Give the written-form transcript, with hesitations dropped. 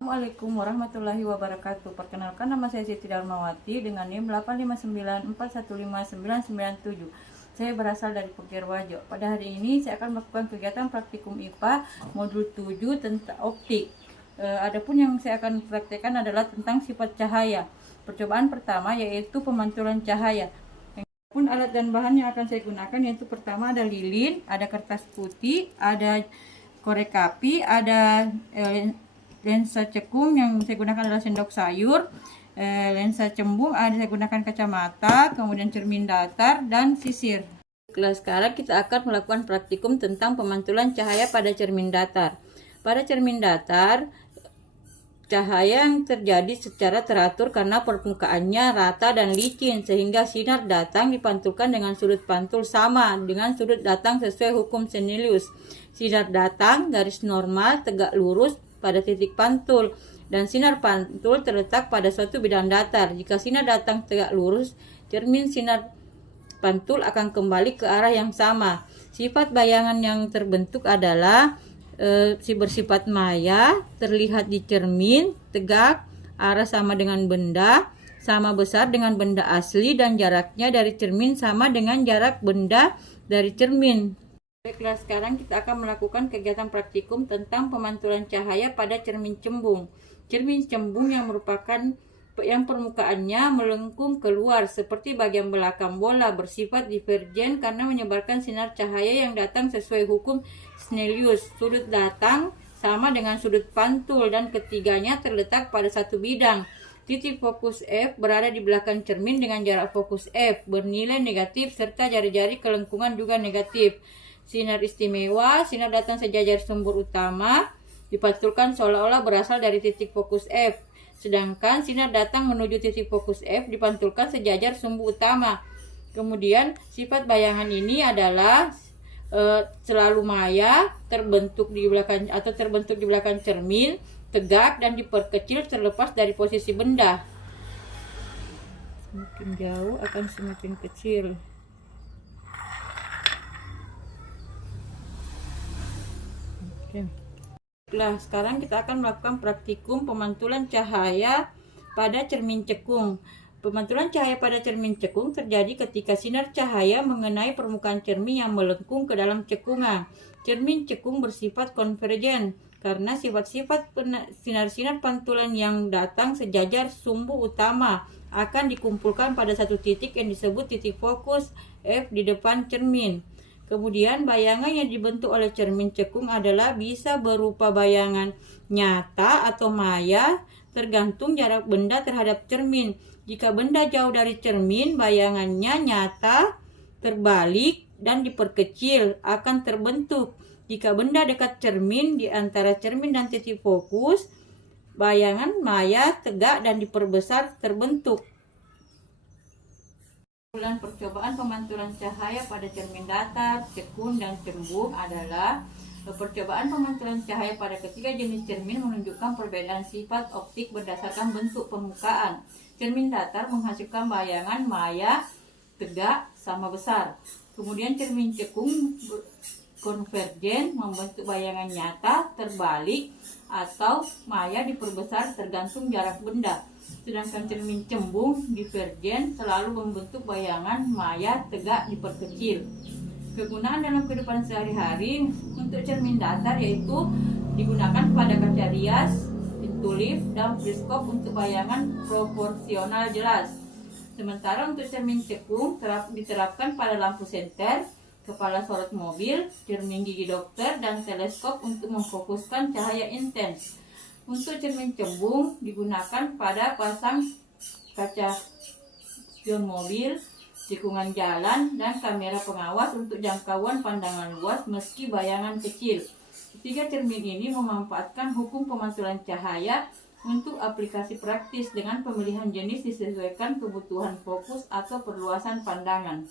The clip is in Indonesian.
Assalamualaikum warahmatullahi wabarakatuh. Perkenalkan, nama saya Siti Darmawati dengan NIM 859415997. Saya berasal dari Pekirwajo. Pada hari ini saya akan melakukan kegiatan praktikum IPA modul 7 tentang optik. Adapun yang saya akan praktekkan adalah tentang sifat cahaya. Percobaan pertama yaitu pemantulan cahaya. Pun alat dan bahan yang akan saya gunakan yaitu pertama ada lilin, ada kertas putih, ada korek api, ada lensa cekung. Yang saya gunakan adalah sendok sayur, lensa cembung, ada saya gunakan kacamata, kemudian cermin datar dan sisir. Sekarang kita akan melakukan praktikum tentang pemantulan cahaya pada cermin datar. Pada cermin datar, cahaya yang terjadi secara teratur karena permukaannya rata dan licin, sehingga sinar datang dipantulkan dengan sudut pantul sama dengan sudut datang sesuai hukum Snellius. Sinar datang garis normal tegak lurus pada titik pantul, dan sinar pantul terletak pada suatu bidang datar. Jika sinar datang tegak lurus, cermin sinar pantul akan kembali ke arah yang sama. Sifat bayangan yang terbentuk adalah bersifat maya, terlihat di cermin, tegak, arah sama dengan benda, sama besar dengan benda asli, dan jaraknya dari cermin sama dengan jarak benda dari cermin. Baiklah, sekarang kita akan melakukan kegiatan praktikum tentang pemantulan cahaya pada cermin cembung. Cermin cembung yang merupakan permukaannya melengkung keluar seperti bagian belakang bola, bersifat divergen karena menyebarkan sinar cahaya yang datang sesuai hukum Snellius. Sudut datang sama dengan sudut pantul dan ketiganya terletak pada satu bidang. Titik fokus F berada di belakang cermin dengan jarak fokus F bernilai negatif serta jari-jari kelengkungan juga negatif. Sinar istimewa, sinar datang sejajar sumber utama, dipantulkan seolah-olah berasal dari titik fokus F. Sedangkan sinar datang menuju titik fokus F dipantulkan sejajar sumbu utama. Kemudian sifat bayangan ini adalah selalu maya, terbentuk di belakang cermin, tegak dan diperkecil terlepas dari posisi benda. Semakin jauh akan semakin kecil. Nah, sekarang kita akan melakukan praktikum pemantulan cahaya pada cermin cekung. Pemantulan cahaya pada cermin cekung terjadi ketika sinar cahaya mengenai permukaan cermin yang melengkung ke dalam cekungan. Cermin cekung bersifat konvergen karena sifat-sifat sinar-sinar pantulan yang datang sejajar sumbu utama akan dikumpulkan pada satu titik yang disebut titik fokus F di depan cermin. Kemudian bayangan yang dibentuk oleh cermin cekung adalah bisa berupa bayangan nyata atau maya, tergantung jarak benda terhadap cermin. Jika benda jauh dari cermin, bayangannya nyata, terbalik, dan diperkecil akan terbentuk. Jika benda dekat cermin, di antara cermin dan titik fokus, bayangan maya, tegak, dan diperbesar terbentuk. Percobaan pemantulan cahaya pada cermin datar, cekung, dan cembung adalah percobaan pemantulan cahaya pada ketiga jenis cermin menunjukkan perbedaan sifat optik berdasarkan bentuk permukaan. Cermin datar menghasilkan bayangan maya, tegak, sama besar. Kemudian cermin cekung konvergen membentuk bayangan nyata, terbalik, atau maya diperbesar tergantung jarak benda. Sedangkan cermin cembung divergen selalu membentuk bayangan maya, tegak, diperkecil. Kegunaan dalam kehidupan sehari-hari untuk cermin datar yaitu digunakan pada kaca rias, pintu lift, dan periskop untuk bayangan proporsional jelas. Sementara untuk cermin cekung diterapkan pada lampu senter, kepala sorot mobil, cermin gigi dokter, dan teleskop untuk memfokuskan cahaya intens. Untuk cermin cembung digunakan pada pasang kaca spion mobil, tikungan jalan, dan kamera pengawas untuk jangkauan pandangan luas meski bayangan kecil. Ketiga cermin ini memanfaatkan hukum pemantulan cahaya untuk aplikasi praktis dengan pemilihan jenis disesuaikan kebutuhan fokus atau perluasan pandangan.